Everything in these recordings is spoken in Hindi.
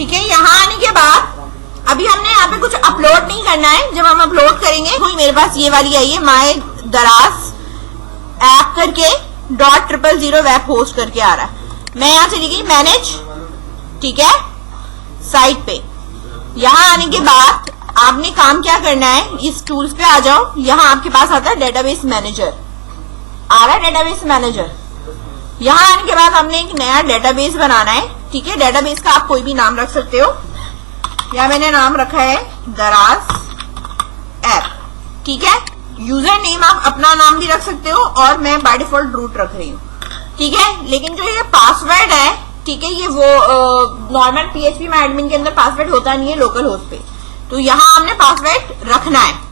ठीक है, यहाँ आने के बाद अभी हमने यहाँ पे कुछ अपलोड नहीं करना है। जब हम अपलोड करेंगे कोई मेरे पास ये वाली आई है माय दराज ऐप करके .000 वेब होस्ट करके आ रहा है। मैं यहाँ चली गई मैनेज, ठीक है, साइट पे। यहाँ आने के बाद आपने काम क्या करना है, इस टूल्स पे आ जाओ। यहाँ आपके पास आता है डेटाबेस मैनेजर, आ रहा है डेटाबेस मैनेजर। यहाँ आने के बाद हमने एक नया डेटाबेस बनाना है, ठीक है। डेटाबेस का आप कोई भी नाम रख सकते हो, या मैंने नाम रखा है दराज ऐप, ठीक है। यूजर नेम आप अपना नाम भी रख सकते हो और मैं बाय डिफॉल्ट रूट रख रही हूँ, ठीक है। लेकिन जो ये पासवर्ड है, ठीक है, ये वो नॉर्मल PHP में एडमिन के अंदर पासवर्ड होता नहीं है लोकल होस्ट पे, तो यहाँ हमने पासवर्ड रखना है।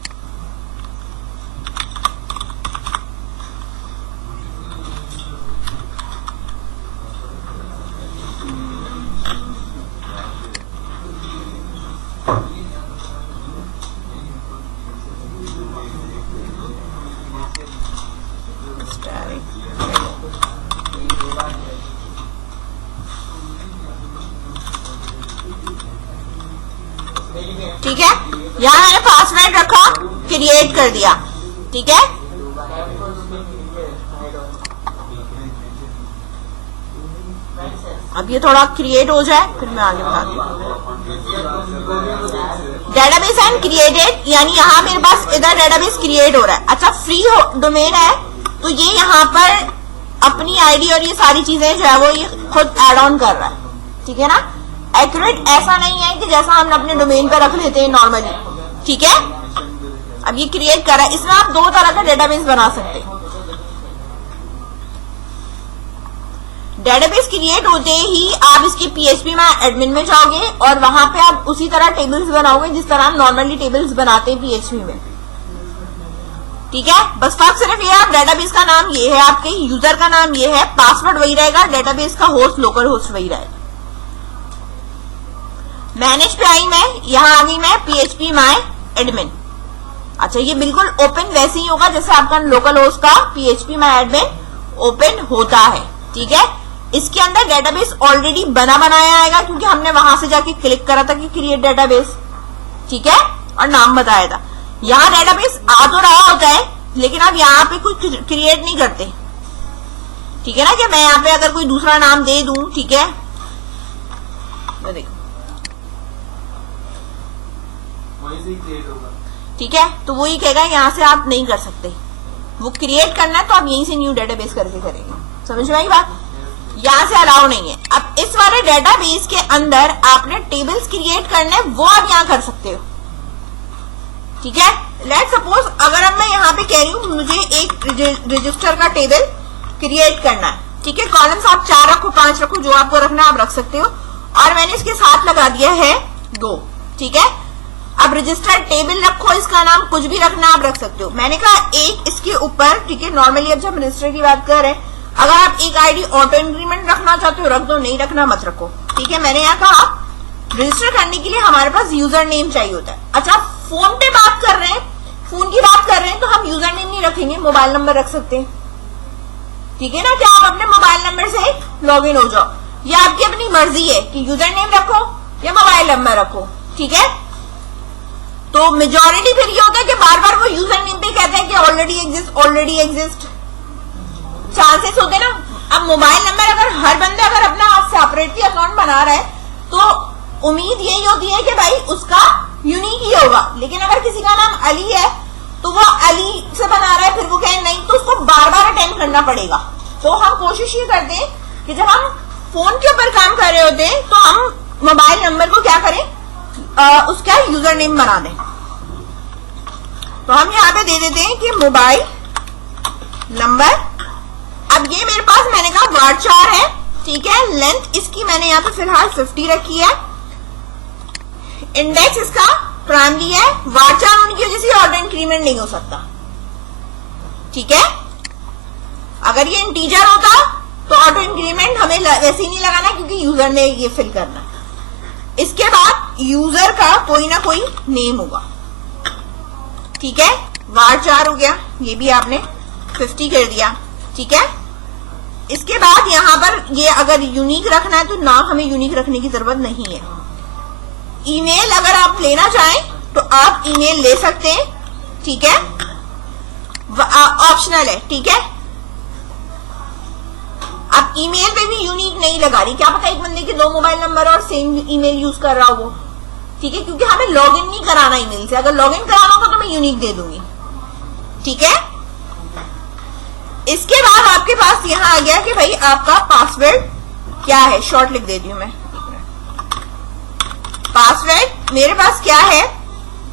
ठीक है, यहाँ मैंने पासवर्ड रखा, क्रिएट कर दिया, ठीक है। अब ये थोड़ा क्रिएट हो जाए फिर मैं आगे बताती हूँ। डेटाबेस एंड क्रिएटेड, यानी यहाँ मेरे पास इधर डेटाबेस क्रिएट हो रहा है। अच्छा, फ्री डोमेन है तो ये यहाँ पर अपनी आईडी और ये सारी चीजें जो है वो ये खुद एड ऑन कर रहा है, ठीक है ना। एक्यूरेट ऐसा नहीं है कि जैसा हम अपने डोमेन पे रख लेते हैं नॉर्मली, ठीक है। अब ये क्रिएट कर रहा है, इसमें आप 2 तरह का डेटाबेस बना सकते हैं। डेटाबेस क्रिएट होते ही आप इसके PHP में एडमिन में जाओगे और वहां पे आप उसी तरह टेबल्स बनाओगे जिस तरह हम नॉर्मली टेबल्स बनाते हैं PHP में, ठीक है। बस फर्क सिर्फ ये है, आप डेटाबेस का नाम ये है, आपके यूजर का नाम ये है, पासवर्ड वही रहेगा, डेटाबेस का होस्ट लोकल होस्ट वही रहेगा। मैनेज पे आई मैं, यहाँ आ गई मैं PHP माय एडमिन। अच्छा, ये बिल्कुल ओपन वैसे ही होगा जैसे आपका लोकल होस्ट का PHP माय एडमिन ओपन होता है, ठीक है। इसके अंदर डेटाबेस ऑलरेडी बना बनाया आएगा क्योंकि हमने वहां से जाके क्लिक करा था कि क्रिएट डेटाबेस, ठीक है, और नाम बताया था। यहाँ डेटाबेस आ तो रहा होता है लेकिन आप यहाँ पे कुछ क्रिएट नहीं करते, ठीक है ना। कि मैं यहाँ पे अगर कोई दूसरा नाम दे दूं, ठीक है, तो देखो ठीक है, तो वो ये कहेगा यहाँ से आप नहीं कर सकते, वो क्रिएट करना है तो आप यहीं से न्यू डेटाबेस करके करेंगे। समझ में आई बात, यहाँ से अलाउ नहीं है। अब इस वाले डेटाबेस के अंदर आपने टेबल्स क्रिएट करने हैं, वो आप यहाँ कर सकते हो, ठीक है। लेट सपोज अगर अब मैं यहाँ पे कह रही हूँ मुझे एक रजिस्टर का टेबल क्रिएट करना है, ठीक है। कॉलम्स आप 4 रखो, 5 रखो, जो आपको रखना है आप रख सकते हो, और मैंने इसके साथ लगा दिया है 2, ठीक है। अब रजिस्टर्ड टेबल रखो, इसका नाम कुछ भी रखना आप रख सकते हो। मैंने कहा एक इसके ऊपर, ठीक है, नॉर्मली अब जब रजिस्टर की बात कर रहे हैं, अगर आप एक आईडी ऑटो इंक्रीमेंट रखना चाहते हो रख दो, नहीं रखना मत रखो, ठीक है। मैंने यहाँ कहा रजिस्टर करने के लिए हमारे पास यूजर नेम चाहिए होता है। अच्छा, फोन पे बात कर रहे हैं, फोन की बात कर रहे हैं तो हम यूजर नेम नहीं रखेंगे, मोबाइल नंबर रख सकते हैं, ठीक है ना। क्या आप अपने मोबाइल नंबर से लॉग इन हो जाओ, या आपकी अपनी मर्जी है कि यूजर नेम रखो या मोबाइल नंबर रखो, ठीक है। तो मेजॉरिटी फिर ये होता है कि बार बार वो यूजर नेम पे कहते हैं कि ऑलरेडी एग्जिस्ट चांसेस होते हैं ना। अब मोबाइल नंबर अगर हर बंदा अगर अपना सेपरेटली अकाउंट बना रहा है तो उम्मीद यही होती है कि भाई उसका यूनिक ही होगा। लेकिन अगर किसी का नाम अली है तो वो अली से बना रहा है, फिर वो कहे नहीं, तो उसको बार बार अटेम्प्ट करना पड़ेगा। तो हम कोशिश ये करते हैं कि जब हम फोन के ऊपर काम कर रहे होते हैं तो हम मोबाइल नंबर को क्या करें, उसका यूजर नेम बना दें। तो हम यहाँ पे दे देते हैं कि मोबाइल नंबर। अब ये मेरे पास मैंने कहा varchar है, ठीक है। लेंथ इसकी मैंने यहाँ पे फिलहाल 50 रखी है। इंडेक्स इसका प्राइमरी है। varchar उनकी वजह से ऑटो इंक्रीमेंट नहीं हो सकता, ठीक है। अगर ये इंटीजर होता तो ऑटो इंक्रीमेंट हमें वैसे ही नहीं लगाना क्योंकि यूजर ने ये फिल करना। इसके बाद यूजर का कोई ना कोई नेम होगा, ठीक है। varchar हो गया, ये भी आपने 50 कर दिया, ठीक है। इसके बाद यहाँ पर ये अगर यूनिक रखना है तो नाम हमें यूनिक रखने की जरूरत नहीं है, ईमेल अगर आप लेना चाहें तो आप ईमेल ले सकते हैं, ठीक है, ऑप्शनल है, ठीक है। अब ईमेल पे भी यूनिक नहीं लगा रही, क्या पता एक बंदे के 2 मोबाइल नंबर और सेम ईमेल यूज कर रहा हो वो, ठीक है, क्योंकि हमें लॉगिन नहीं कराना ईमेल से। अगर लॉगिन कराना होगा तो मैं यूनिक दे दूंगी, ठीक है। इसके बाद आपके पास यहां आ गया कि भाई आपका पासवर्ड क्या है, शॉर्ट लिख देती हूं मैं। पासवर्ड मेरे पास क्या है,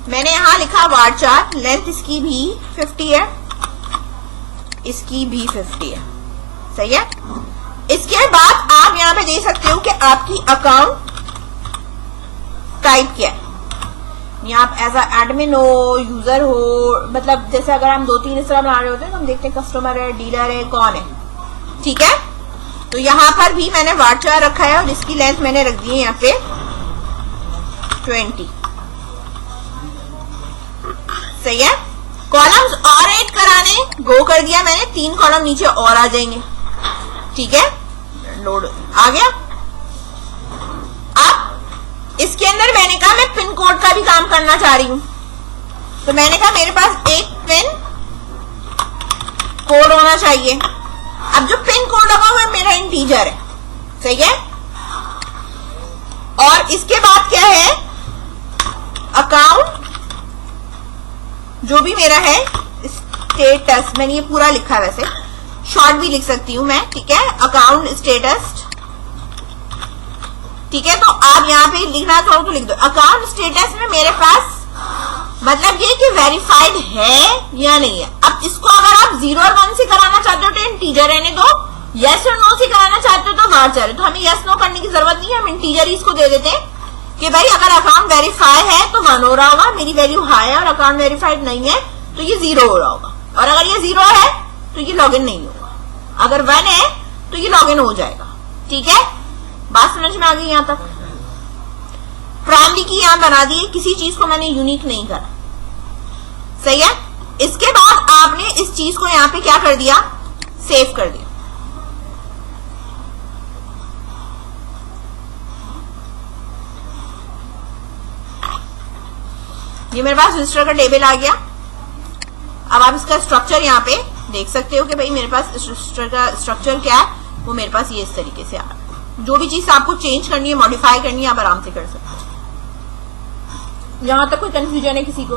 मैंने यहां लिखा varchar, लेंथ इसकी भी 50 है, इसकी भी 50 है, सही है। इसके बाद आप यहां पे दे सकते हो कि आपकी अकाउंट टाइप क्या है, या आप एज एडमिन हो, यूजर हो, मतलब जैसे अगर हम 2-3 इस तरह बना रहे होते हैं तो हम देखते हैं कस्टमर है, डीलर है, कौन है, ठीक है। तो यहां पर भी मैंने varchar रखा है और इसकी लेंथ मैंने रख दी है यहाँ पे 20, सही है। कॉलम्स और ऐड कराने गो कर दिया मैंने, 3 कॉलम नीचे और आ जाएंगे, ठीक है, लोड आ गया। अब इसके अंदर मैंने कहा मैं पिन कोड का भी काम करना चाह रही हूं, तो मैंने कहा मेरे पास एक पिन कोड होना चाहिए। अब जो पिन कोड लगा हुआ है मेरा इंटीजर है, सही है। और इसके बाद क्या है, अकाउंट जो भी मेरा है, स्टेटस, मैंने ये पूरा लिखा है, वैसे शॉर्ट भी लिख सकती हूं मैं, ठीक है, अकाउंट स्टेटस, ठीक है। तो आप यहाँ पे लिखना चाहो तो लिख दो। अकाउंट स्टेटस में मेरे पास मतलब ये कि वेरीफाइड है या नहीं है। अब इसको अगर आप 0 और 1 से कराना चाहते हो तो इंटीजर रहने दो, यस और नो से कराना चाहते हो तो varchar है। तो हमें यस नो करने की जरूरत नहीं है, हम इंटीजर ही इसको दे देते हैं कि भाई अगर अकाउंट वेरीफाई है तो 1 हो रहा होगा, मेरी वैल्यू हाई है, और अकाउंट वेरीफाइड नहीं है तो ये 0 हो रहा होगा, और अगर ये 0 है तो ये लॉगिन नहीं होगा, अगर 1 है तो ये लॉगिन हो जाएगा, ठीक है। बात समझ में आ गई? यहां तक प्राइमरी की यहां बना दी है, किसी चीज को मैंने यूनिक नहीं करा, सही है। इसके बाद आपने इस चीज को यहां पे क्या कर दिया, सेव कर दिया। ये मेरे पास रजिस्टर का टेबल आ गया। अब आप इसका स्ट्रक्चर यहाँ पे देख सकते हो कि भाई मेरे पास रजिस्टर का स्ट्रक्चर क्या है, वो मेरे पास ये इस तरीके से आ रहा है। जो भी चीज आपको चेंज करनी है, मॉडिफाई करनी है, आप आराम से कर सकते हो। यहां तक कोई कंफ्यूजन है किसी को?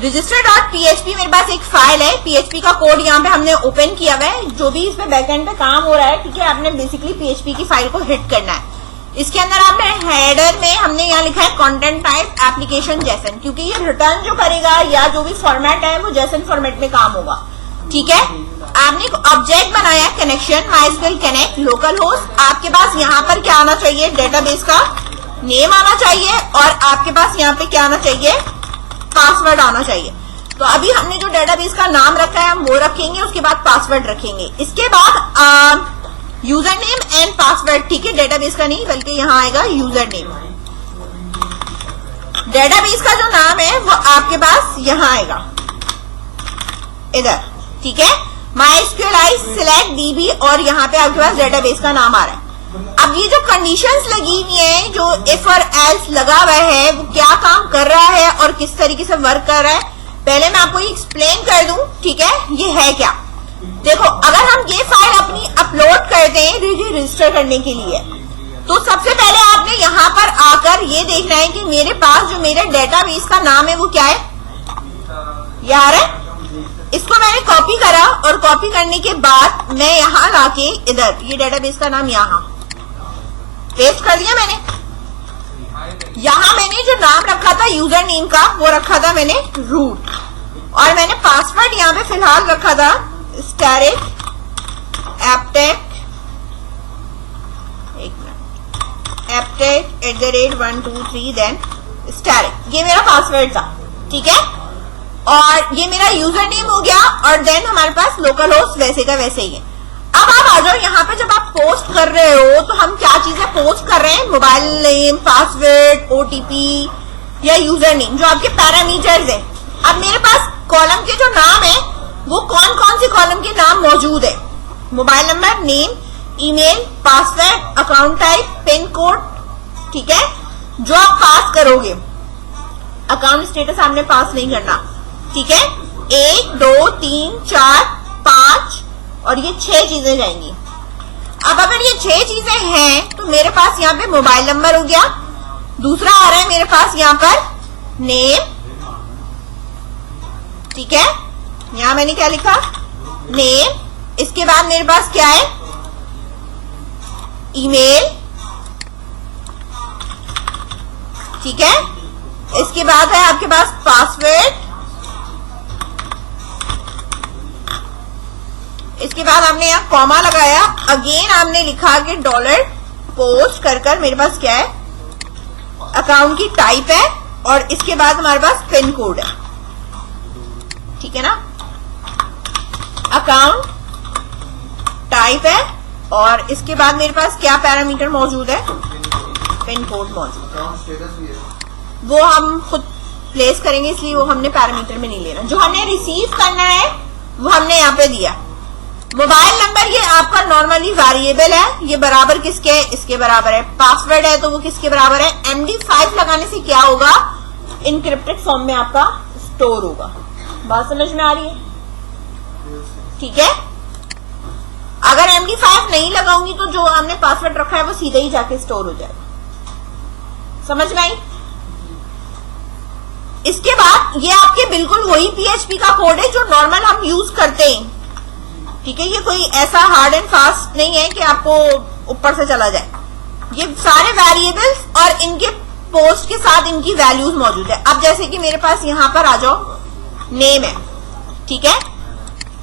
रजिस्टर.php मेरे पास एक फाइल है, PHP का कोड यहाँ पे हमने ओपन किया हुआ है। जो भी इसमें बैकएंड पे काम हो रहा है, ठीक है, आपने बेसिकली PHP की फाइल को हिट करना है। इसके अंदर आपने हेडर में हमने यहाँ लिखा है कंटेंट टाइप एप्लीकेशन जेसन, क्योंकि ये रिटर्न जो करेगा या जो भी फॉर्मेट है वो जेसन फॉर्मेट में काम होगा, ठीक है। आपने एक ऑब्जेक्ट बनाया, कनेक्शन माइस्क्वेल कनेक्ट लोकल होस्ट। आपके पास यहाँ पर क्या आना चाहिए, डेटाबेस का नेम आना चाहिए, और आपके पास यहाँ पे क्या आना चाहिए, पासवर्ड आना चाहिए। तो अभी हमने जो डेटाबेस का नाम रखा है हम वो रखेंगे, उसके बाद पासवर्ड रखेंगे। इसके बाद यूजर नेम एंड पासवर्ड, ठीक है, डेटाबेस का नहीं बल्कि यहाँ आएगा यूजर नेम। डेटाबेस का जो नाम है वो आपके पास यहाँ आएगा इधर, ठीक है, MySQLi select DB, और यहाँ पे आपके पास डेटाबेस का नाम आ रहा है। अब ये जो कंडीशंस लगी हुई है, जो इफ और एल्स लगा हुआ है, वो क्या काम कर रहा है और किस तरीके से वर्क कर रहा है, पहले मैं आपको एक्सप्लेन कर दूं, ठीक है। ये है क्या, देखो, अगर हम ये फाइल अपनी अपलोड करते हैं रजिस्टर करने के लिए, तो सबसे पहले आपने यहाँ पर आकर ये देखना है कि मेरे पास जो मेरे डेटाबेस का नाम है वो क्या है, यार है। इसको मैंने कॉपी करा, और कॉपी करने के बाद मैं यहाँ लाके इधर ये डेटाबेस का नाम यहाँ पेस्ट कर दिया मैंने। यहाँ मैंने जो नाम रखा था यूजर नेम का, वो रखा था मैंने रूट, और मैंने पासवर्ड यहाँ पे फिलहाल रखा था स्टैरिक एपटेक, @123 देन स्टैरिक, ये मेरा पासवर्ड था, ठीक है। और ये मेरा यूजर नेम हो गया, और देन हमारे पास लोकल होस्ट वैसे का वैसे ही है। अब आप आ जाओ यहाँ पे, जब आप पोस्ट कर रहे हो तो हम क्या चीजें पोस्ट कर रहे हैं, मोबाइल नेम, पासवर्ड, OTP या यूजर नेम, जो आपके पैरामीटर्स है। अब मेरे पास कॉलम के जो नाम है वो कौन कौन से कॉलम के नाम मौजूद है, mobile number, name, email, password, account type, pin code, ठीक है, जो आप पास करोगे। अकाउंट स्टेटस आपने पास नहीं करना, ठीक है। 1 2 3 4 5 और ये 6 चीजें जाएंगी। अब अगर ये 6 चीजें हैं तो मेरे पास यहाँ पे मोबाइल नंबर हो गया, दूसरा आ रहा है मेरे पास यहाँ पर नेम, ठीक है, यहां मैंने क्या लिखा, नेम। इसके बाद मेरे पास क्या है, ईमेल, ठीक है। इसके बाद है आपके पास पासवर्ड। इसके बाद आपने यहाँ कॉमा लगाया, अगेन आपने लिखा कि डॉलर पोस्ट कर मेरे पास क्या है, अकाउंट की टाइप है, और इसके बाद हमारे पास पिन कोड है, ठीक है ना। अकाउंट टाइप है और इसके बाद मेरे पास क्या पैरामीटर मौजूद है, पिन कोड मौजूद है। वो हम खुद प्लेस करेंगे, इसलिए वो हमने पैरामीटर में नहीं लेना। जो हमने रिसीव करना है वो हमने यहाँ पे दिया। मोबाइल नंबर ये आपका नॉर्मली वेरिएबल है, ये बराबर किसके है, इसके बराबर है। पासवर्ड है तो वो किसके बराबर है, MD5 लगाने से क्या होगा, इनक्रिप्टेड फॉर्म में आपका स्टोर होगा। बात समझ में आ रही है, ठीक है। अगर MD5 नहीं लगाऊंगी तो जो हमने पासवर्ड रखा है वो सीधे ही जाके स्टोर हो जाएगा। समझ में आई। इसके बाद ये आपके बिल्कुल वही PHP का कोड है जो नॉर्मल हम यूज करते हैं, ठीक है। ये कोई ऐसा हार्ड एंड फास्ट नहीं है कि आपको ऊपर से चला जाए। ये सारे वेरिएबल्स और इनके पोस्ट के साथ इनकी वैल्यूज मौजूद है। अब जैसे कि मेरे पास यहाँ पर आ जाओ, नेम है, ठीक है।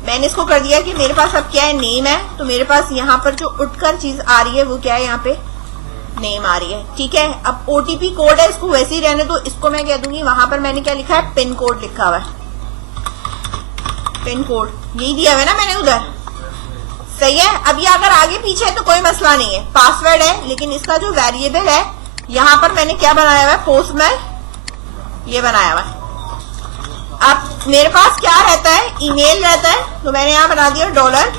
मैंने इसको कर दिया कि मेरे पास अब क्या है, नेम है, तो मेरे पास यहाँ पर जो उठकर चीज आ रही है वो क्या है, यहाँ पे नेम आ रही है, ठीक है। अब OTP कोड है, इसको वैसे ही रहने दो, इसको मैं कह दूंगी, वहां पर मैंने क्या लिखा है, पिन कोड लिखा हुआ है, पिन कोड यही दिया हुआ है ना मैंने उधर, सही है। अब ये अगर आगे पीछे है तो कोई मसला नहीं है। पासवर्ड है, लेकिन इसका जो वेरिएबल है यहाँ पर मैंने क्या बनाया हुआ है, पोस्ट में ये बनाया हुआ है। अब मेरे पास क्या रहता है, ईमेल रहता है, तो मैंने यहाँ बना दिया dollar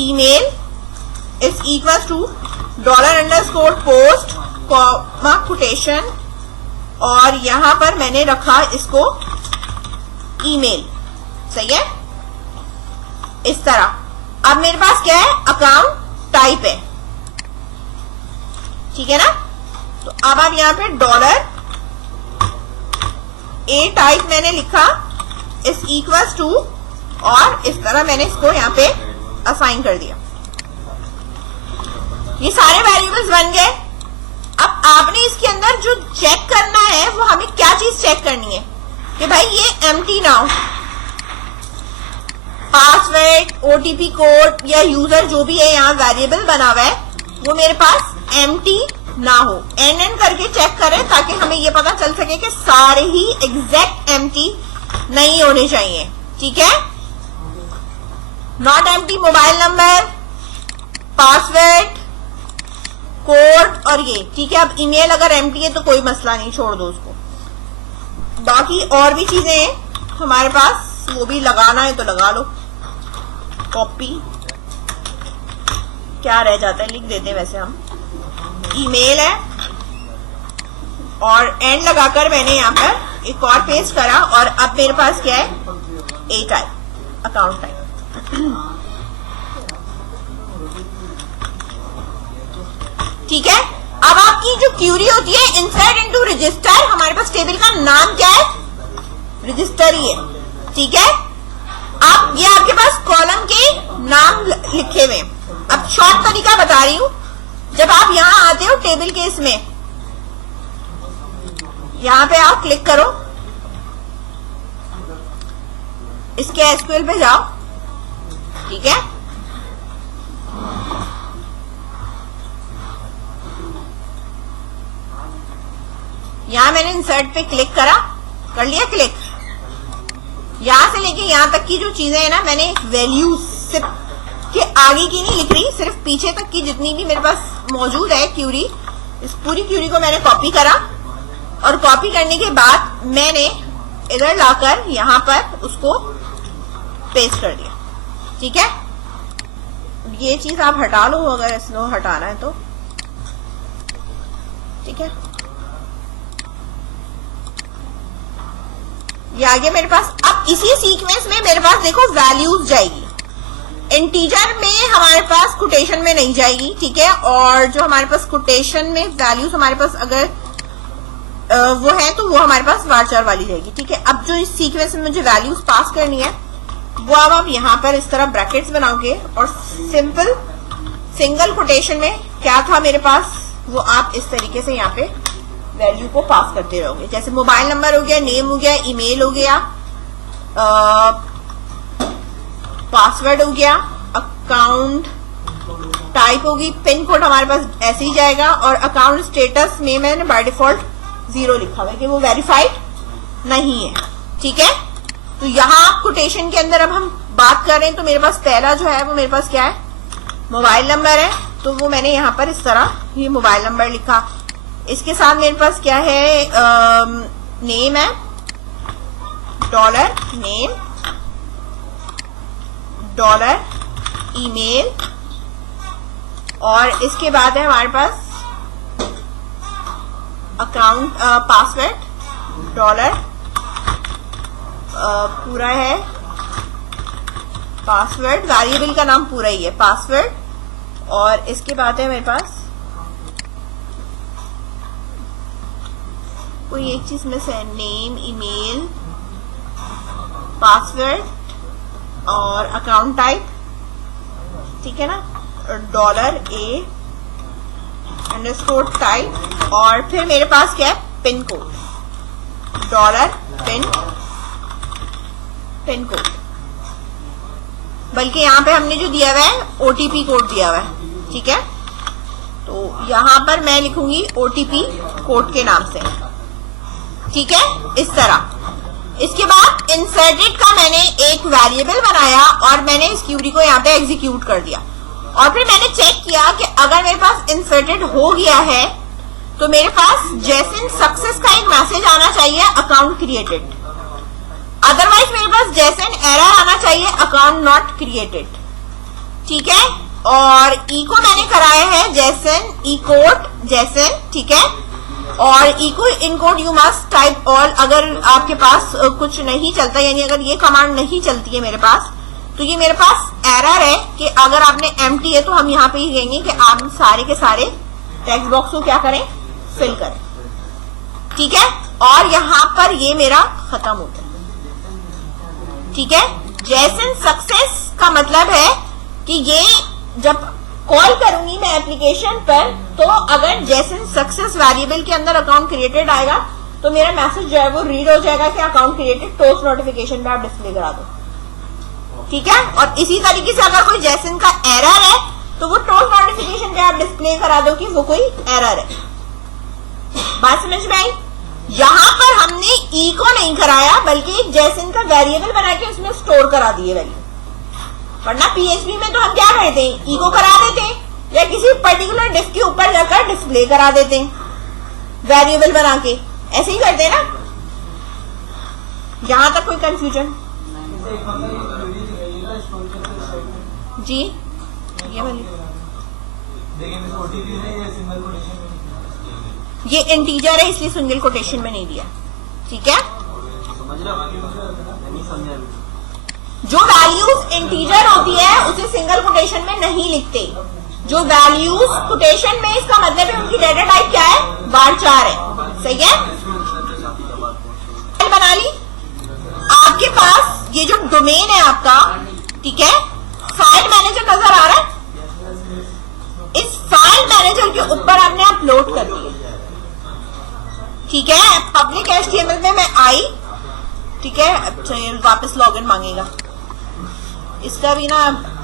email is equal to $_पोस्ट कॉमा कोटेशन, और यहां पर मैंने रखा इसको ईमेल, सही है, इस तरह। अब मेरे पास क्या है, अकाउंट टाइप है, ठीक है ना। तो अब आप यहाँ पे $A टाइप मैंने लिखा इज इक्वल टू, और इस तरह मैंने इसको यहाँ पे असाइन कर दिया। ये सारे वेरिएबल्स बन गए। अब आपने इसके अंदर जो चेक करना है वो हमें क्या चीज चेक करनी है कि भाई ये एम्प्टी ना हो, पासवर्ड, OTP कोड या यूजर जो भी है यहाँ वेरिएबल बना हुआ है वो मेरे पास एम्प्टी ना हो। NN करके चेक करें ताकि हमें ये पता चल सके कि सारे ही एग्जैक्ट एम्प्टी नहीं होने चाहिए, ठीक है। Not empty mobile number, password, code और ये, ठीक है। अब ईमेल अगर एम्प्टी है तो कोई मसला नहीं, छोड़ दो उसको। बाकी और भी चीजें हैं हमारे पास, वो भी लगाना है तो लगा लो। कॉपी क्या रह जाता है, लिख देते हैं वैसे हम। ईमेल है और एंड लगाकर मैंने यहाँ पर एक और पेस्ट करा, और अब मेरे पास क्या है, A टाइप, अकाउंट टाइप। ठीक है। अब आपकी जो क्यूरी होती है, इंसर्ट इनटू रजिस्टर, हमारे पास टेबल का नाम क्या है, रजिस्टर ही है, ठीक है। अब ये आपके पास कॉलम के नाम लिखे हुए। अब शॉर्ट तरीका बता रही हूं, जब आप यहां आते हो टेबल के इसमें, यहां पे आप क्लिक करो, इसके SQL पे जाओ, ठीक है। यहां मैंने इंसर्ट पे क्लिक करा, कर लिया क्लिक। यहां से लेके यहां तक की जो चीजें हैं ना, मैंने वैल्यू सिर्फ के आगे की नहीं लिख रही, सिर्फ पीछे तक की जितनी भी मेरे पास मौजूद है क्यूरी, इस पूरी क्यूरी को मैंने कॉपी करा, और कॉपी करने के बाद मैंने इधर लाकर यहां पर उसको पेस्ट कर दिया, ठीक है। ये चीज आप हटा लो अगर इसको हटाना है तो, ठीक है। ये आगे मेरे पास, अब इसी सीक्वेंस में मेरे पास देखो वैल्यूज जाएगी, इंटीजर में हमारे पास कोटेशन में नहीं जाएगी, ठीक है। और जो हमारे पास कोटेशन में वैल्यूज हमारे पास अगर वो है तो वो हमारे पास varchar वाली रहेगी, ठीक है। अब जो इस सीक्वेंस में मुझे वैल्यूज पास करनी है वो अब आप यहाँ पर इस तरह ब्रैकेट्स बनाओगे और सिंपल सिंगल कोटेशन में क्या था मेरे पास वो आप इस तरीके से यहाँ पे वैल्यू को पास करते रहोगे। जैसे मोबाइल नंबर हो गया, नेम हो गया, ईमेल हो गया, पासवर्ड हो गया, अकाउंट टाइप होगी, पिन कोड हमारे पास ऐसे ही जाएगा, और अकाउंट स्टेटस में मैंने बाय डिफॉल्ट 0 लिखा हुआ है कि वो वेरीफाइड नहीं है, ठीक है। तो यहाँ कोटेशन के अंदर अब हम बात कर रहे हैं तो मेरे पास पहला जो है वो मेरे पास क्या है, मोबाइल नंबर है, तो वो मैंने यहाँ पर इस तरह ये मोबाइल नंबर लिखा। इसके साथ मेरे पास क्या है, नेम है, डॉलर नेम, डॉलर ईमेल, और इसके बाद है हमारे पास अकाउंट पासवर्ड, डॉलर पूरा है, पासवर्ड वेरिएबल का नाम पूरा ही है पासवर्ड, और इसके बाद है मेरे पास कोई एक चीज में से नेम, ईमेल, पासवर्ड और अकाउंट टाइप, ठीक है ना, डॉलर ए अंडरस्कोर टाइप, और फिर मेरे पास क्या है, pin code, dollar pin code, बल्कि यहाँ पे हमने जो दिया हुआ है ओटीपी कोड दिया हुआ है, ठीक है। तो यहां पर मैं लिखूंगी ओटीपी कोड के नाम से, ठीक है, इस तरह। इसके बाद इंसर्टेड का मैंने एक वेरिएबल बनाया और मैंने इस क्यूरी को यहाँ पे एग्जीक्यूट कर दिया, और फिर मैंने चेक किया कि अगर मेरे पास इंसर्टेड हो गया है तो मेरे पास जैसे सक्सेस का एक मैसेज आना चाहिए, अकाउंट क्रिएटेड, अदरवाइज मेरे पास जैसे एरर आना चाहिए, अकाउंट नॉट क्रिएटेड, ठीक है। और ई को मैंने कराया है जैसन ई कोड जैसन, ठीक है, और echo encode you must type all. अगर आपके पास कुछ नहीं चलता, यानी अगर ये कमांड नहीं चलती है मेरे पास, तो ये मेरे पास एरर है कि अगर आपने एम्प्टी है तो हम यहाँ पे ही कहेंगे कि आप सारे के सारे टेक्स्ट बॉक्स को क्या करें, फिल करें, ठीक है। और यहाँ पर ये मेरा खत्म होता है, ठीक है। जैसन सक्सेस का मतलब है कि ये जब कॉल करूंगी मैं एप्लीकेशन पर, तो अगर जैसे सक्सेस वेरिएबल के अंदर अकाउंट क्रिएटेड आएगा तो मेरा मैसेज जो है वो रीड हो जाएगा कि अकाउंट क्रिएटेड, टोस्ट नोटिफिकेशन पे आप डिस्प्ले करा दो, ठीक है। और इसी तरीके से अगर कोई जैसन का एरर है तो वो टोस्ट नोटिफिकेशन पे आप डिस्प्ले करा दो कि वो कोई एरर है। बात समझ में आई? यहाँ पर हमने ई को नहीं कराया बल्कि एक जैसन का वेरिएबल बना के उसमें स्टोर करा दिए वैल्यू, वरना पीएचपी में तो हम क्या करते हैं, ई को करा देते हैं या किसी पर्टिकुलर डिस्क के ऊपर जाकर डिस्प्ले करा देते हैं वेरिएबल बना के, ऐसे ही करते हैं ना। यहां तक कोई कंफ्यूजन? जी ये वाली, ये इंटीजर है इसलिए सिंगल कोटेशन में नहीं दिया, ठीक है। जो वैल्यूज इंटीजर होती है उसे सिंगल कोटेशन में नहीं लिखते, जो वैल्यूज कोटेशन में, इसका मतलब है उनकी डेटा टाइप क्या है, varchar है, सही है। बना ली, आपके पास ये जो डोमेन है आपका, ठीक है, फाइल मैनेजर नजर आ रहा है, इस फाइल मैनेजर के ऊपर आपने अपलोड कर दिया, ठीक है। पब्लिक HTML में मैं आई, ठीक है। अच्छा ये वापस लॉगिन मांगेगा, इसका भी ना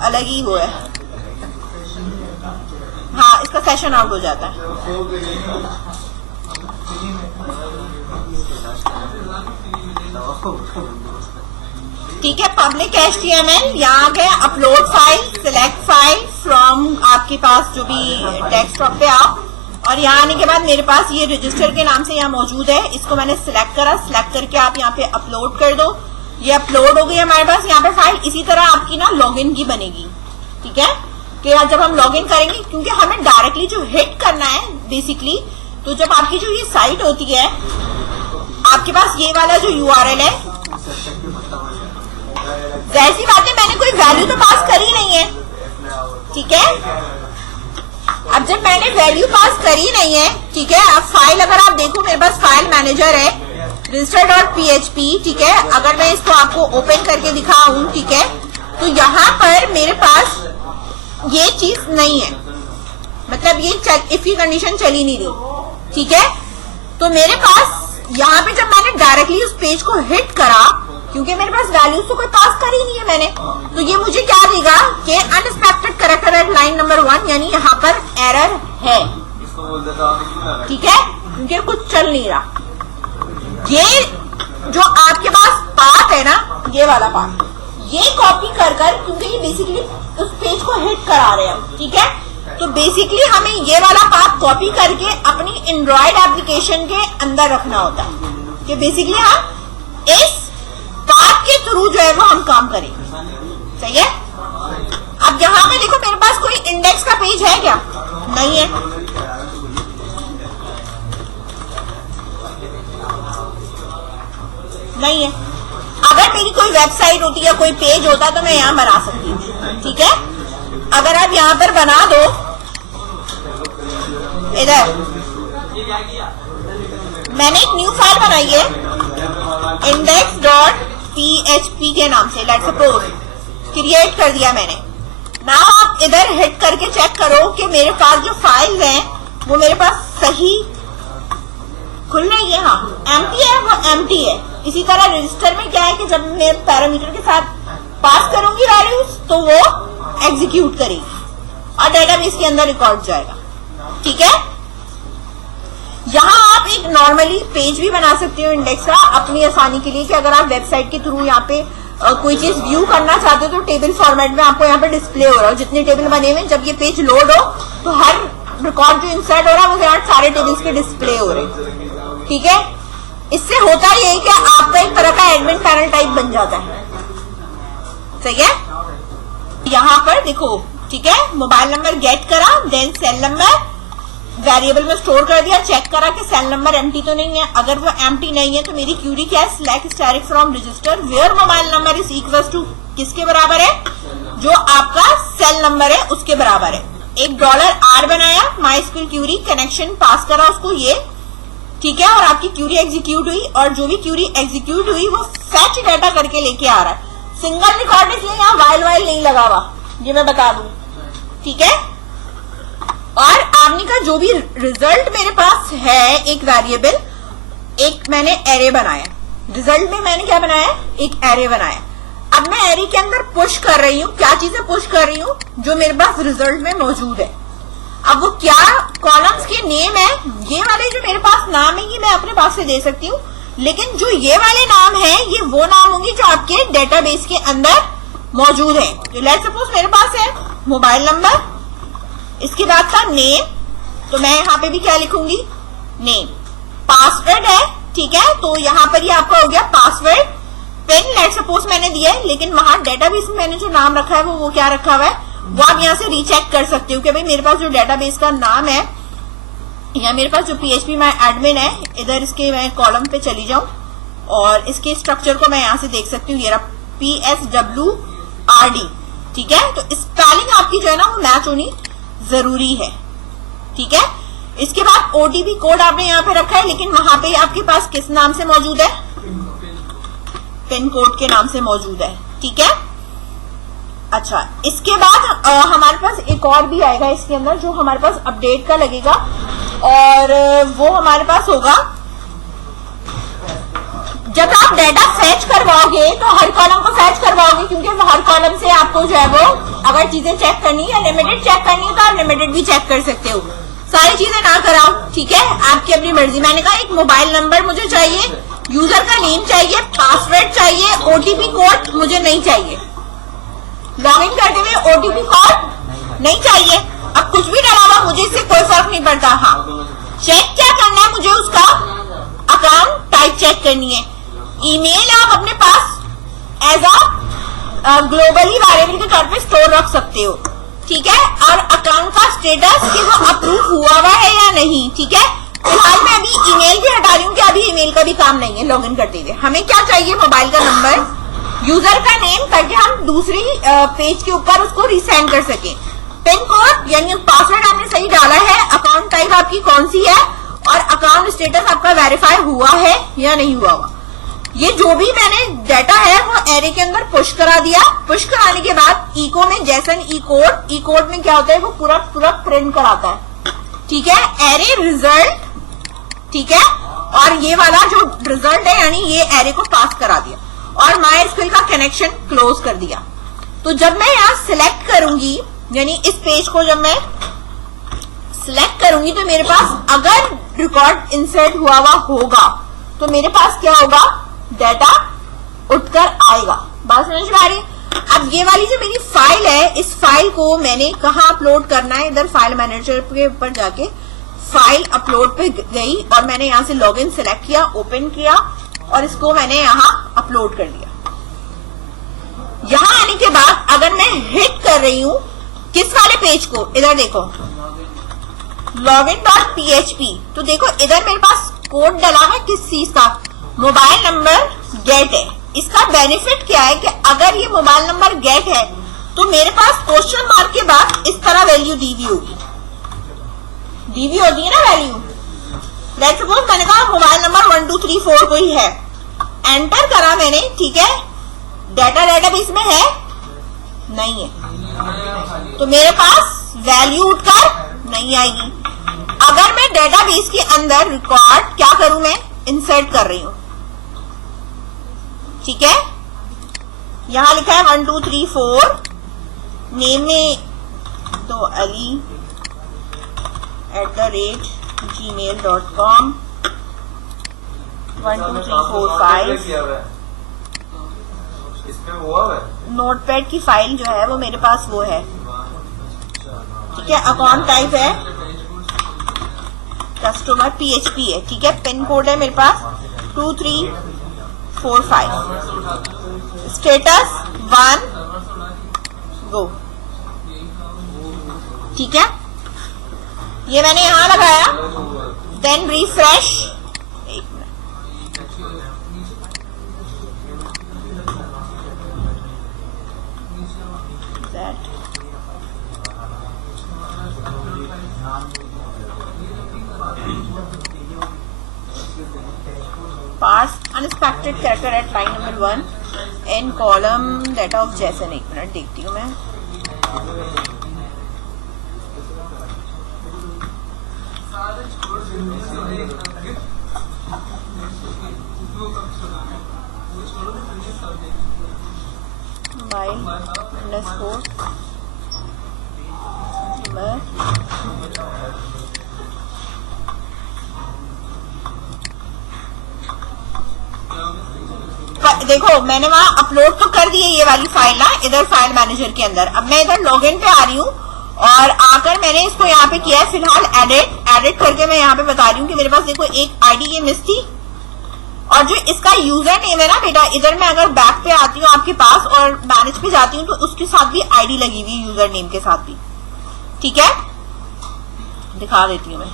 अलग ही वो है, हाँ इसका सेशन आउट हो जाता है, ठीक है। पब्लिक HTML, यहाँ गया upload file, select file from आपके पास जो भी डेस्कटॉप पे आप, और यहाँ आने के बाद मेरे पास ये रजिस्टर के नाम से यहाँ मौजूद है, इसको मैंने सिलेक्ट करा, सिलेक्ट करके आप यहाँ पे अपलोड कर दो, ये अपलोड हो गई हमारे पास यहाँ पे फाइल। इसी तरह आपकी ना लॉगिन की बनेगी, ठीक है। कि जब हम लॉग इन करेंगे, क्योंकि हमें डायरेक्टली जो हिट करना है बेसिकली, तो जब आपकी जो ये साइट होती है, आपके पास ये वाला जो URL है, वैसी बात है, मैंने कोई वैल्यू तो पास करी नहीं है, ठीक है। अब जब मैंने वैल्यू पास करी नहीं है, ठीक है, अब फाइल अगर आप देखो, मेरे पास फाइल मैनेजर है register.php, ठीक है। अगर मैं इसको आपको ओपन करके दिखाऊं, ठीक है, तो यहाँ पर मेरे पास ये चीज नहीं है, मतलब ये इफ की कंडीशन चली नहीं रही, ठीक है। तो मेरे पास यहाँ पे जब मैंने डायरेक्टली उस पेज को हिट करा, क्योंकि मेरे पास वैल्यूज तो कोई पास करी नहीं है मैंने, तो ये मुझे क्या देगा कि unexpected character at line number 1, यानी यहाँ पर एरर है, ठीक है, क्योंकि कुछ चल नहीं रहा। ये जो आपके पास पाथ है ना, ये वाला पाथ, ये कॉपी कर क्योंकि ये बेसिकली उस पेज को हिट करा रहे हैं, ठीक है। तो बेसिकली हमें ये वाला पाथ कॉपी करके अपनी एंड्रॉइड एप्लीकेशन के अंदर रखना होता है, कि बेसिकली हम इस पाथ के थ्रू जो है वो हम काम करेंगे, सही है। अब यहाँ पे देखो, मेरे पास कोई इंडेक्स का पेज है क्या? नहीं है, नहीं है। अगर मेरी कोई वेबसाइट होती या कोई पेज होता तो मैं यहाँ बना सकती हूँ, ठीक है। अगर आप यहाँ पर बना दो, इधर मैंने एक न्यू फाइल बनाई है index.php के नाम से, लेट्स सपोज क्रिएट कर दिया मैंने। नाउ आप इधर हिट करके चेक करो कि मेरे पास जो फाइल्स हैं वो मेरे पास सही खुल रही है, हाँ, एम्प्टी है, वो एम्प्टी है। इसी तरह रजिस्टर में क्या है कि जब मैं पैरामीटर के साथ पास करूंगी वैल्यूज तो वो एग्जीक्यूट करेगी और डेटाबेस के अंदर रिकॉर्ड जाएगा, ठीक है। यहाँ आप एक नॉर्मली पेज भी बना सकते हो इंडेक्स का अपनी आसानी के लिए, कि अगर आप वेबसाइट के थ्रू यहाँ पे कोई चीज व्यू करना चाहते हो तो टेबल फॉर्मेट में आपको यहाँ पे डिस्प्ले हो रहा हो, जितने टेबल बने हुए, जब ये पेज लोड हो तो हर रिकॉर्ड जो इंसर्ट हो रहा है वो यहाँ सारे टेबल्स के डिस्प्ले हो रहे, ठीक है। इससे होता ये है कि आपका एक तरह का एडमिन पैनल टाइप बन जाता है, सही है। यहाँ पर देखो, ठीक है, मोबाइल नंबर गेट करा, देन सेल नंबर वेरिएबल में स्टोर कर दिया, चेक करा कि सेल नंबर एम्प्टी तो नहीं है। अगर वो एम्प्टी नहीं है तो मेरी क्यूरी क्या है, select static from register where mobile number is equal to किसके बराबर है, जो आपका सेल नंबर है उसके बराबर है। एक $R बनाया, MySQL क्यूरी कनेक्शन पास करा उसको, ये ठीक है, और आपकी क्यूरी एग्जीक्यूट हुई, और जो भी क्यूरी एग्जीक्यूट हुई वो फेच डाटा करके लेके आ रहा है। सिंगल रिकॉर्ड इसलिए यहाँ वाइल नहीं लगा हुआ, ये मैं बता दूं, ठीक है। और आपने का जो भी रिजल्ट मेरे पास है, एक वेरिएबल, एक मैंने एरे बनाया, रिजल्ट में मैंने क्या बनाया, एक एरे बनाया। अब मैं एरे के अंदर पुश कर रही हूँ, क्या चीजें पुश कर रही हूँ, जो मेरे पास रिजल्ट में मौजूद है। अब वो क्या कॉलम्स के नेम है, ये वाले जो मेरे पास नाम है ये मैं अपने पास से दे सकती हूँ, लेकिन जो ये वाले नाम है ये वो नाम होंगे जो आपके डेटाबेस के अंदर मौजूद है। तो लेट्स सपोज मेरे पास है मोबाइल नंबर, इसके बाद का नेम, तो मैं यहाँ पे भी क्या लिखूंगी, नेम। पासवर्ड है, ठीक है, तो यहाँ पर ये आपका हो गया पासवर्ड। पिन लेट्स सपोज मैंने दिया है, लेकिन वहां डेटाबेस में मैंने जो नाम रखा है वो क्या रखा हुआ है, वो आप यहाँ से रीचेक कर सकते हो कि भाई मेरे पास जो डेटाबेस का नाम है, या मेरे पास जो PHP माय एडमिन है, इधर इसके मैं कॉलम पे चली जाऊं और इसके स्ट्रक्चर को मैं यहाँ से देख सकती हूँ, ये रहा PSWRD, ठीक है। तो स्पेलिंग आपकी जो है ना वो मैच होनी जरूरी है, ठीक है। इसके बाद OTP कोड आपने यहाँ पे रखा है, लेकिन वहां पे आपके पास किस नाम से मौजूद है, पिन कोड के नाम से मौजूद है, ठीक है। अच्छा, इसके बाद हमारे पास एक और भी आएगा इसके अंदर, जो हमारे पास अपडेट का लगेगा, और वो हमारे पास होगा जब आप डेटा फैच करवाओगे तो हर कॉलम को फैच करवाओगे, क्योंकि हर कॉलम से आपको जो है वो अगर चीजें चेक करनी है, लिमिटेड चेक करनी है तो आप लिमिटेड भी चेक कर सकते हो, सारी चीजें ना कराओ, ठीक है, आपकी अपनी मर्जी। मैंने कहा एक मोबाइल नंबर मुझे चाहिए, यूजर का नेम चाहिए, पासवर्ड चाहिए, OTP कोड मुझे नहीं चाहिए, लॉग इन करते हुए OTP कोड नहीं चाहिए। अब कुछ भी डाला हुआ मुझे इससे कोई फर्क नहीं पड़ता। हाँ, चेक क्या करना है, मुझे उसका अकाउंट टाइप चेक करनी है। ईमेल आप अपने पास एज अ ग्लोबली वेरिएबल के तौर पे स्टोर रख सकते हो, ठीक है, और अकाउंट का स्टेटस कि वो अप्रूव हुआ है या नहीं। ठीक है, फिलहाल मैं अभी ईमेल भी हटा रही हूँ कि अभी ईमेल का भी काम नहीं है लॉगिन करते हुए। हमें क्या चाहिए, मोबाइल का नंबर, यूजर का नेम, ताकि हम दूसरी पेज के ऊपर उसको रिसेंड कर सके। पिन कोड यानी पासवर्ड आपने सही डाला है, अकाउंट टाइप आपकी कौन सी है, और अकाउंट स्टेटस आपका वेरीफाई हुआ है या नहीं हुआ हुआ। ये जो भी मैंने डाटा है वो एरे के अंदर पुश करा दिया। पुश कराने के बाद इको में जैसन ई कोड में क्या होता है, वो पूरा प्रिंट कराता है। ठीक है, एरे रिजल्ट, ठीक है, और ये वाला जो रिजल्ट है यानी ये एरे को पास करा दिया, और MySQL का कनेक्शन क्लोज कर दिया। तो जब मैं यहाँ सिलेक्ट करूंगी, यानी इस पेज को जब मैं सिलेक्ट करूंगी, तो मेरे पास अगर रिकॉर्ड इंसर्ट हुआ होगा तो मेरे पास क्या होगा, डाटा उठकर आएगा। बात समझ में आ रही है। अब ये वाली जो मेरी फाइल है, इस फाइल को मैंने कहाँ अपलोड करना है, इधर फाइल मैनेजर के ऊपर जाके फाइल अपलोड पे गई, और मैंने यहाँ से लॉगिन सिलेक्ट किया, ओपन किया, और इसको मैंने यहाँ अपलोड कर दिया। यहाँ आने के बाद अगर मैं हिट कर रही हूँ किस वाले पेज को, इधर देखो login.php, तो देखो इधर मेरे पास कोड डला है किस चीज का, मोबाइल नंबर गेट है। इसका बेनिफिट क्या है कि अगर ये मोबाइल नंबर गेट है तो मेरे पास क्वेश्चन मार्क के बाद इस तरह वैल्यू दी हुई होगी, दी हुई होती है ना वैल्यू। लेट्स सपोज मैंने कहा मोबाइल नंबर 1234 कोई है, एंटर करा मैंने, ठीक है, डेटाबेस में है नहीं है, तो मेरे पास वैल्यू उठकर नहीं आएगी। अगर मैं डेटाबेस के अंदर रिकॉर्ड क्या करूं, मैं इंसर्ट कर रही हूं, ठीक है, यहां लिखा है 1234, नेम में तो अली @gmail.com 12345। नोटपैड की फाइल जो है वो मेरे पास वो है, ठीक है। अकाउंट टाइप है कस्टमर PHP है, ठीक है। पिन कोड है मेरे पास 2345, स्टेटस 1 गो, ठीक है। ये मैंने यहां लगाया, देन रिफ्रेश, एक minute, parse unexpected character at line number 1 in column data of JSON. एक मिनट देखती हूँ मैं, मोबाइल अंडरस्कोर देखो मैंने वहां अपलोड तो कर दिए ये वाली फाइल ना, इधर फाइल मैनेजर के अंदर। अब मैं इधर लॉगिन पे आ रही हूँ और आकर मैंने इसको यहाँ पे किया है फिलहाल एडिट करके मैं यहाँ पे बता रही हूँ कि मेरे पास देखो एक आईडी ये मिस थी, और जो इसका यूजर नेम है ना बेटा, इधर मैं अगर बैक पे आती हूँ आपके पास और मैनेज पे जाती हूँ तो उसके साथ भी आईडी लगी हुई यूजर नेम के साथ भी, ठीक है। दिखा देती हूँ मैं,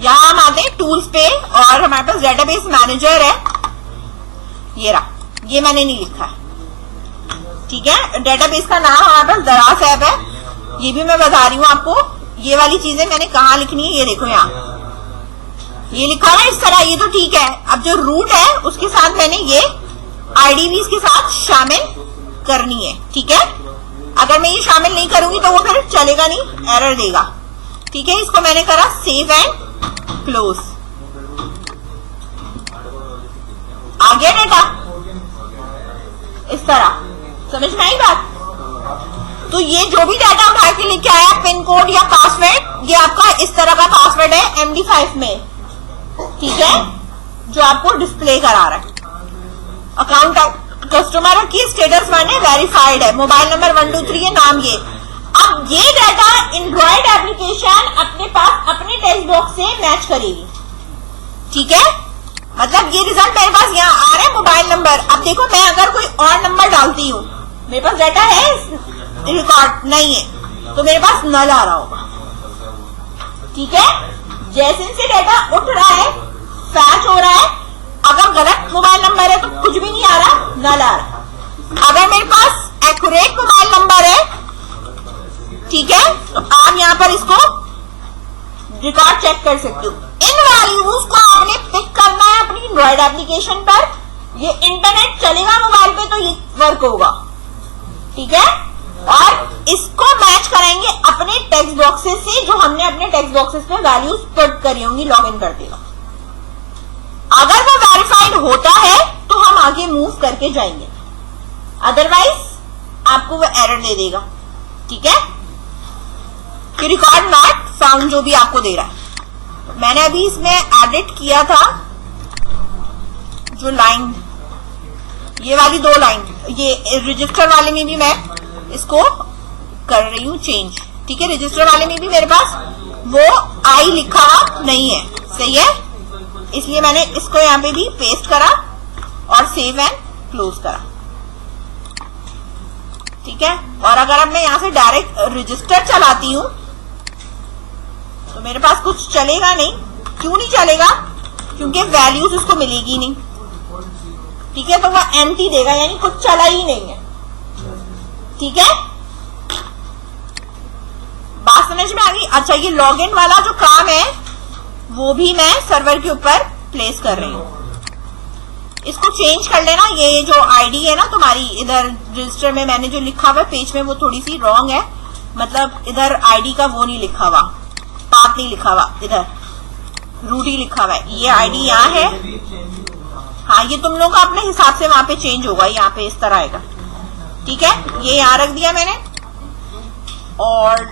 यहाँ हम आते हैं टूल्स पे और हमारे पास डेटाबेस मैनेजर है, ये रहा, ये मैंने नहीं लिखा है, ठीक है। डेटाबेस का नाम हमारे पास दराज ऐप है, ये भी मैं बता रही हूँ आपको। ये वाली चीजें मैंने कहाँ लिखनी है, ये देखो यहाँ ये लिखा है इस तरह, ये तो ठीक है। अब जो रूट है उसके साथ मैंने ये आईडी भी इसके साथ शामिल करनी है, ठीक है। अगर मैं ये शामिल नहीं करूंगी तो वो फिर चलेगा नहीं, एरर देगा, ठीक है। इसको मैंने करा सेव एंड क्लोज, आ गया डेटा इस तरह, समझ में आई बात। तो ये जो भी डाटा उठा के लेके आया, पिन कोड या पासवर्ड, ये आपका इस तरह का पासवर्ड है MD5 में, ठीक है, जो आपको डिस्प्ले करा रहा है। अकाउंट कस्टमर की स्टेटस 1 है, वेरीफाइड है, मोबाइल नंबर 123 है, नाम ये। अब ये डाटा एंड्रॉइड एप्लीकेशन अपने पास अपने टेक्स्ट बॉक्स से मैच करेगी, ठीक है। मतलब ये रिजल्ट मेरे पास यहाँ आ रहा है मोबाइल नंबर। अब देखो मैं अगर कोई और नंबर डालती हूँ, मेरे पास डाटा है, रिकॉर्ड नहीं है, तो मेरे पास नल आ रहा होगा। ठीक है, जैसे से डेटा उठ रहा है, फैच हो रहा है, अगर गलत मोबाइल नंबर है तो कुछ भी नहीं आ रहा, नल आ रहा। अगर मेरे पास एक्यूरेट मोबाइल नंबर है, ठीक है, तो आप यहां पर इसको रिकॉर्ड चेक कर सकते हो। इन वैल्यूज को आपने पिक करना है अपनी एंड्रॉइड एप्लीकेशन पर। ये इंटरनेट चलेगा मोबाइल पे तो ये वर्क होगा। ठीक है, और इसको मैच करेंगे अपने टेक्स्ट बॉक्सेस से, जो हमने अपने टेक्स्ट बॉक्सेस में वैल्यूज पुट करी होंगी लॉग इन करते वक्त। अगर वो वेरीफाइड होता है तो हम आगे मूव करके जाएंगे, अदरवाइज आपको वो एरर दे देगा। ठीक है, कि रिकॉर्ड नॉट फाउंड जो भी आपको दे रहा है। मैंने अभी इसमें एडिट किया था जो लाइन, ये वाली 2 लाइन, ये रजिस्टर वाले में भी मैं इसको कर रही हूं चेंज। ठीक है, रजिस्टर वाले में भी मेरे पास वो आई लिखा हुआ नहीं है, सही है, इसलिए मैंने इसको यहाँ पे भी पेस्ट करा और सेव एंड क्लोज करा। ठीक है, और अगर अब मैं यहाँ से डायरेक्ट रजिस्टर चलाती हूं तो मेरे पास कुछ चलेगा नहीं। क्यों नहीं चलेगा? क्योंकि वैल्यूज उसको मिलेगी नहीं। ठीक है, तो वह एम्प्टी देगा, यानी कुछ चला ही नहीं है। ठीक है, बात समझ में आ गई? अच्छा, ये लॉगिन वाला जो काम है वो भी मैं सर्वर के ऊपर प्लेस कर रही हूँ। इसको चेंज कर लेना। ये जो आईडी है ना तुम्हारी, इधर रजिस्टर में मैंने जो लिखा हुआ पेज में वो थोड़ी सी रॉन्ग है, मतलब इधर आईडी का वो नहीं लिखा हुआ, पाथ नहीं लिखा हुआ, इधर रूट ही लिखा हुआ है। ये आईडी यहाँ है। हाँ, ये तुम लोग का अपने हिसाब से वहां पे चेंज होगा, यहाँ पे इस तरह आएगा। ठीक है, ये यहाँ रख दिया मैंने, और